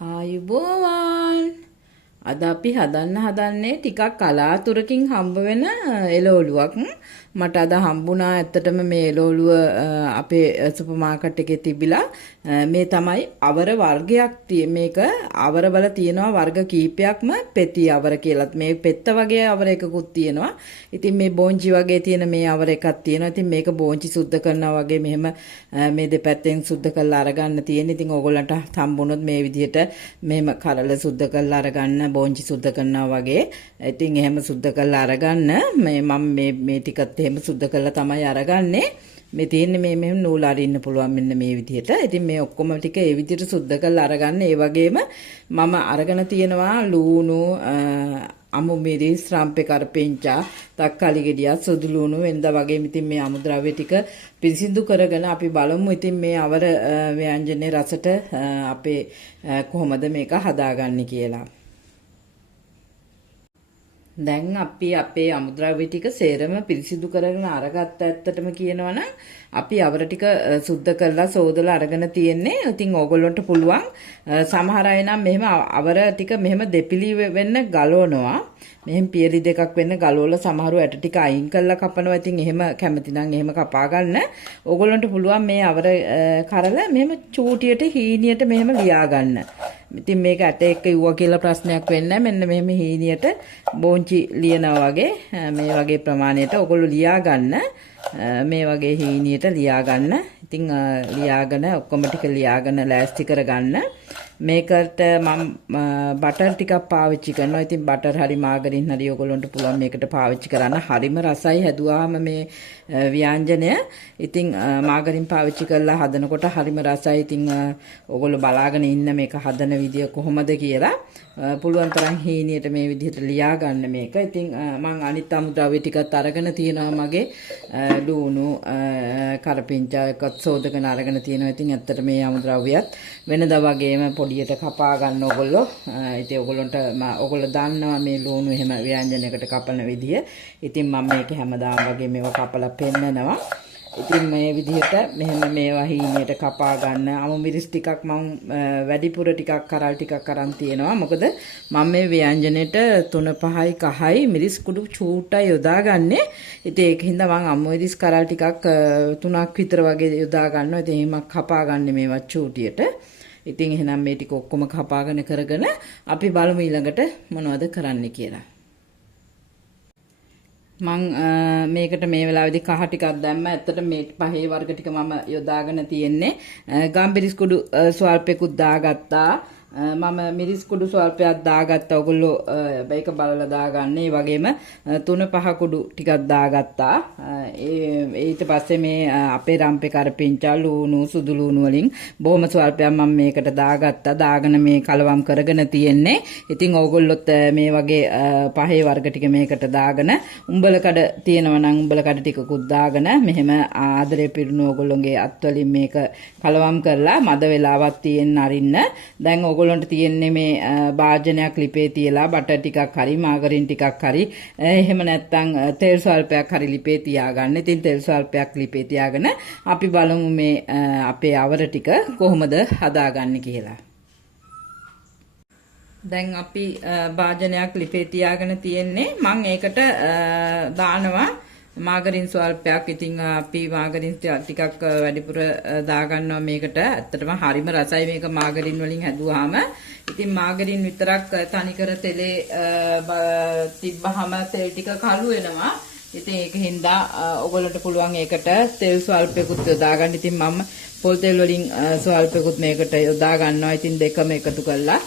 ආයුබෝවන් අද අපි හදන්නේ ටිකක් කලාතුරකින් හම්බ වෙන එළවලුවක්. මට අද හම්බුණා ඇත්තටම මේ එළවලුව අපේ සුපර් මාකට් එකේ තිබිලා. මේ තමයි අවර වර්ගයක් මේක අවර බල තියෙනවා වර්ග කීපයක්ම පෙති අවර කියලාත් මේ පෙත්ත වගේ අවර එකකුත් තියෙනවා. ඉතින් මේ බෝංචි වගේ තියෙන මේ අවර එකක් තියෙනවා. ඉතින් මේක බෝංචි සුද්ධ කරනවා වගේ මෙහෙම මේ දෙපැත්තෙන් සුද්ධ කරලා අරගන්න තියෙන. ඉතින් ඕගොල්ලන්ට හම්බුනොත් මේ විදිහට මෙහෙම කරලා සුද්ධ කරලා අරගන්න බෝංචි සුද්ධ කරනවා වගේ. ඉතින් එහෙම සුද්ධ කරලා අරගන්න මම මේ ටිකත් එහෙම සුද්ධ කරලා තමයි අරගන්නේ. මේ තියෙන්නේ මේ මෙහෙම නූල් අරින්න පුළුවන් මෙන්න මේ විදිහට. ඉතින් මේ ඔක්කොම ටික ඒ විදිහට සුද්ධ කරලා අරගන්න. ඒ වගේම මම අරගෙන තියෙනවා ලූණු අමු මිරිස් රම්පේ කරපිංචා තක්කාලි ගෙඩියක් සුදු ලූණු වෙනදා වගේ. ඉතින් මේ අමුද්‍රව්‍ය ටික පිරිසිදු කරගෙන අපි බලමු. ඉතින් මේ අවර ව්‍යංජනේ රසට අපේ කොහොමද මේක හදාගන්නේ කියලා. දැන් අපි අපේ අමුද්‍රව්‍ය ටික සේරම පිරිසිදු කරගෙන අරගත්ත ඇත්තටම කියනවනම් අපි අවර ටික සුද්ධ කරලා සෝදලා අරගෙන තියෙන්නේ. ඉතින් ඕගොල්ලන්ට පුළුවන් සමහර අය නම් මෙහෙම අවර ටික මෙහෙම දෙපිලි වෙන්න ගලවනවා. මෙහෙම පියලි දෙකක් වෙන්න ගලවලා සමහරව ඇට ටික අයින් කරලා කපනවා. ඉතින් එහෙම කැමති නම් එහෙම කපා ගන්න. ඕගොල්ලන්ට පුළුවන් මේ අවර කරලා මෙහෙම චූටියට හීනියට මෙහෙම ලියා ගන්න. ඉතින් මේක ඇට එක්ක යුවා කියලා ප්‍රශ්නයක් වෙන්නේ නැහැ. මෙන්න මෙහෙම හීනියට බෝංචි ලියනවා වගේ මේ වගේ ප්‍රමාණයට ඕගොල්ලෝ ලියා ගන්න. මේ වගේ හීනියට ලියා ගන්න. ඉතින් ලියාගෙන ඔක්කොම ටික ලියාගෙන ලෑස්ති කරගන්න. මේකට මම බටර් ටිකක් පාවිච්චි කරනවා. ඉතින් බටර් හරි මාගරින් හරි ඔයගොල්ලන්ට පුළුවන් මේකට පාවිච්චි කරන්න. හරිම රසයි හැදුවාම මේ ව්‍යංජනය. ඉතින් මාගරින් පාවිච්චි කරලා හදනකොට හරිම රසයි. ඉතින් ඔයගොල්ලෝ බලාගෙන ඉන්න මේක හදන විදිය කොහොමද කියලා. පුළුවන් තරම් හීනියට මේ විදිහට ලියා ගන්න මේක. ඉතින් මම අනිත් අමුද්‍රව්‍ය ටිකත් අරගෙන තියෙනවා මගේ ලූණු කරපිංචා එකත් සෝදගෙන අරගෙන තියෙනවා. ඉතින් ඇත්තට මේ අමුද්‍රව්‍යයත් වෙනදා වගේම පොඩියට කපා ගන්න ඕගොල්ලෝ. ඉතින් ඕගොල්ලෝ දන්නවා මේ ලූණු එහෙම ව්‍යංජනයකට කපන විදිය. ඉතින් මම මේක හැමදාම වගේ මේවා කපලා පෙන්නනවා. ඉතින් මේ විදිහට මෙහෙම මේවා හීනියට කපා ගන්න. අමු මිරිස් ටිකක් මම වැඩිපුර ටිකක් කරල් ටිකක් අරන් තියෙනවා. මොකද මම මේ ව්‍යංජනෙට 3-5යි කහයි මිරිස් කුඩු චූට්ටයි යොදාගන්නේ. ඉතින් ඒකින්ද මම අමු මිරිස් කරල් ටිකක් 3ක් විතර වගේ යොදා ගන්නවා. ඉතින් එහෙම කපා ගන්න මේවා චූටියට. ඉතින් එහෙනම් මේ ටික ඔක්කොම කපාගෙන කරගෙන අපි බලමු ඊළඟට මොනවද කරන්න කියලා. මං මේකට මේ වෙලාවේදී කහ ටිකක් දැම්ම. ඇත්තට මේ පහේ වර්ග ටික මම යොදාගෙන තියෙන්නේ. ගම්බිරිස් කුඩු ස්වල්පෙකුත් දාගත්තා. මම මිරිස් කුඩු ස්වල්පයක් දාගත්තා. ඔයගොල්ලෝ මේක බලලා දාගන්න. ඒ වගේම 3-5 කුඩු ටිකක් දාගත්තා. ඊට පස්සේ මේ අපේ රම්පේ කරපිංචා ලූණු සුදු ලූණු වලින් බොහොම ස්වල්පයක් මම මේකට දාගත්තා. දාගෙන මේ කලවම් කරගෙන තියෙන්නේ. ඉතින් ඕගොල්ලොත් මේ වගේ පහේ වර්ග ටික මේකට දාගෙන උඹල කඩ තියෙනවා නම් උඹල කඩ ටිකකුත් දාගෙන මෙහෙම ආදරේ පිරුණු ඕගොල්ලෝගේ අත්වලින් මේක කලවම් කරලා මද වෙලාවක් තියෙන්න අරින්න. දැන් ඔයගොල්ලන්ට තියෙන්නේ මේ භාජනයක් ලිපේ තියලා බටර් ටිකක් හරි මාගරින් ටිකක් හරි එහෙම නැත්නම් තෙල් ස්වල්පයක් හරි ලිපේ තියාගන්න. ඉතින් තෙල් ස්වල්පයක් ලිපේ තියාගෙන අපි බලමු මේ අපේ අවර ටික කොහොමද හදාගන්නේ කියලා. දැන් අපි භාජනයක් ලිපේ තියාගෙන තියෙන්නේ. මම ඒකට දානවා මාගරින් ස්වල්පයක්. ඉතින් අපි මාගරින් ටිකක් වැඩිපුර දාගන්නවා මේකට. ඇත්තටම හරිම රසයි මේක මාගරින් වලින් හැදුවාම. ඉතින් මාගරින් විතරක් තනිකර තෙලේ තිබ්බහම තෙල් ටික කළු වෙනවා. ඉතින් ඒකින්ද ඔයගොල්ලන්ට පුළුවන් ඒකට තෙල් ස්වල්පෙකුත් යොදා ගන්න. ඉතින් මම පොල් තෙල් වලින් ස්වල්පෙකුත් මේකට යොදා ගන්නවා. ඉතින් දෙකම එකතු කරලා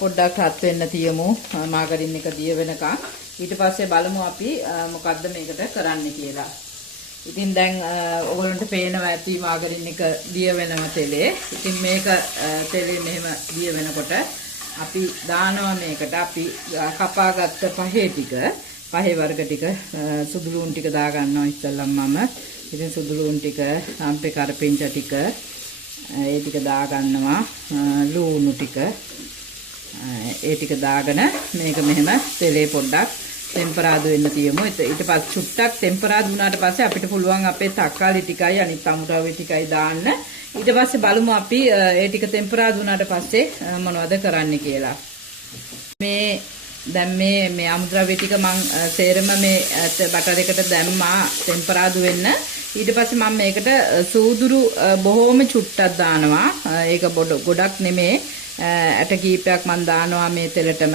පොඩ්ඩක් රත් වෙන්න තියමු මාගරින් එක දිය වෙනකන්. ඊට පස්සේ බලමු අපි මොකද්ද මේකට කරන්න කියලා. ඉතින් දැන් ඔයගොල්ලන්ට පේනවා ඇති මාගරින් එක දිය වෙනම තෙලේ. ඉතින් මේක තෙලේ මෙහෙම දිය වෙනකොට අපි දානවා මේකට අපි කපාගත්ත පහේ වර්ග ටික සුදු ලූණු ටික දා ගන්නවා ඉස්සෙල්ලම මම. ඉතින් සුදු ලූණු ටික රම්පේ කරපිංචා ටික ඒ ටික දා ගන්නවා. ලූණු ටික ඒ ටික දාගෙන මේක මෙහෙම තෙලේ පොඩ්ඩක් ටෙම්පරාදු වෙන්න තියමු. ඊට පස්සේ චුට්ටක් ටෙම්පරාදු වුණාට පස්සේ අපිට පුළුවන් අපේ තක්කාලි ටිකයි අනිත් අමුද්‍රව්‍ය ටිකයි දාන්න. ඊට පස්සේ බලමු අපි ඒ ටික ටෙම්පරාදු වුණාට පස්සේ මොනවද කරන්න කියලා. මේ දැන් මේ අමුද්‍රව්‍ය ටික මම සේරම මේ බටර් එකට දැම්මා ටෙම්පරාදු වෙන්න. ඊට පස්සේ මම මේකට සූදුරු බොහොම චුට්ටක් දානවා. ඒක ගොඩක් නෙමේ. ඇට කීපයක් මම දානවා මේ තෙලටම.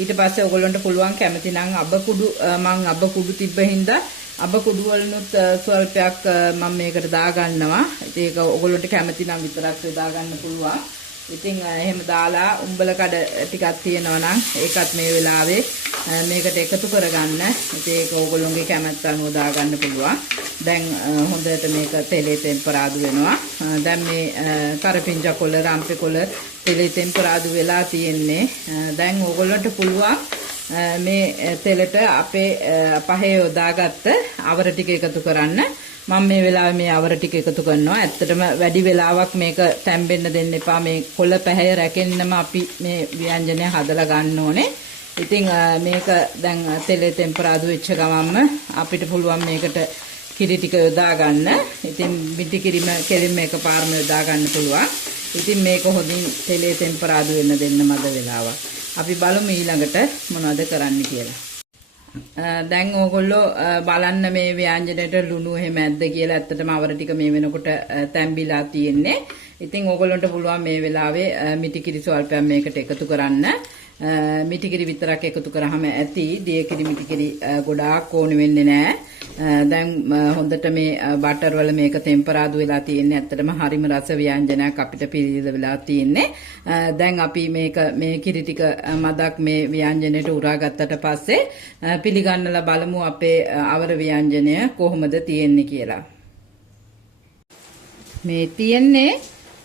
ඊට පස්සේ ඔයගොල්ලන්ට පුළුවන් කැමති නම් අබ කුඩු තිබ්බ හින්දා අබ කුඩු වලුත් ස්වල්පයක් මම මේකට දාගන්නවා. ඒක ඔයගොල්ලන්ට කැමති නම් විතරක් දාගන්න පුළුවන්. ඉතින් එහෙම දාලා උඹල කඩ ටිකක් තියෙනවා නම් ඒකත් මේ වෙලාවේ මේකට එකතු කරගන්න. ඉතින් ඒක ඕගොල්ලෝගේ කැමැත්ත අනුව දාගන්න පුළුවන්. දැන් හොඳට මේක තෙලේ ටෙම්පරාදු වෙනවා. දැන් මේ කරපිංචා කොළ රම්පේ කොළ තෙලේ ටෙම්පරාදු වෙලා තියෙන්නේ. දැන් ඕගොල්ලන්ට පුළුවන් මේ තෙලට අපේ පහේ යොදාගත්ත අවර ටික එකතු කරන්න. මම මේ වෙලාවේ මේ අවර ටික එකතු කරනවා. ඇත්තටම වැඩි වෙලාවක් මේක තැම්බෙන්න දෙන්න එපා. මේ කොළ පැහැය රැකෙන්නම අපි මේ ව්‍යංජනය හදලා ගන්න ඕනේ. ඉතින් මේක දැන් තෙලේ ටෙම්පරාදු වෙච්ච ගමන්ම අපිට පුළුවන් මේකට කිරි ටික යොදා ගන්න. ඉතින් මිටි කිරිම කෙලින්ම එකපාරම යොදා ගන්න පුළුවන්. ඉතින් මේක හොඳින් තෙලේ ටෙම්පරාදු වෙන්න දෙන්න මද වෙලාවක්. අපි බලමු ඊළඟට මොනවද කරන්න කියලා. දැන් ඕගොල්ලෝ බලන්න මේ ව්‍යංජනයට ලුණු එහෙම ඇද්ද කියලා. ඇත්තටම අවර ටික මේ වෙනකොට තැම්බිලා තියෙන්නේ. ඉතින් ඕගොල්ලන්ට පුළුවන් මේ වෙලාවේ මිටිකිරි ස්වල්පයක් මේකට එකතු කරන්න. මිටිකිරි විතරක් එකතු කරාම ඇති. දියකිරි මිටිකිරි ගොඩාක් ඕනේ වෙන්නේ නැහැ. දැන් හොඳට මේ බටර් වල මේක ටෙම්පරාදු වෙලා තියෙන්නේ. ඇත්තටම හරිම රස ව්‍යංජනයක් අපිට පිළිද වෙලා තියෙන්නේ. දැන් අපි මේ කිරි ටික මදක් මේ ව්‍යංජනයට උරා ගත්තට පස්සේ පිළිගන්නලා බලමු අපේ අවර ව්‍යංජනය කොහොමද තියෙන්නේ කියලා. මේ තියෙන්නේ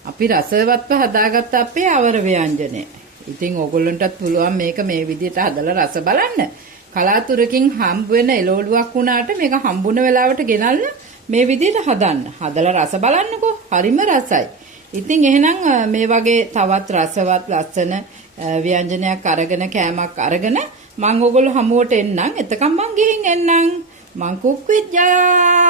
අපි රසවත්ව හදාගත්ත අපේ අවර ව්‍යංජනය. ඉතින් ඕගොල්ලන්ටත් පුළුවන් මේක මේ විදිහට හදලා රස බලන්න. කලාතුරකින් හම්බ වෙන එළවලුවක් වුණාට මේක හම්බුන වෙලාවට ගෙනල්ලා මේ විදිහට හදන්න. හදලා රස බලන්නකෝ. හරිම රසයි. ඉතින් එහෙනම් මේ වගේ තවත් රසවත් ලස්සන ව්‍යංජනයක් අරගෙන කෑමක් අරගෙන මම ඕගොල්ලෝ හමුවට එන්නම්. එතකම් මං ගිහින් එන්නම්. මං කුක් විත් ජයා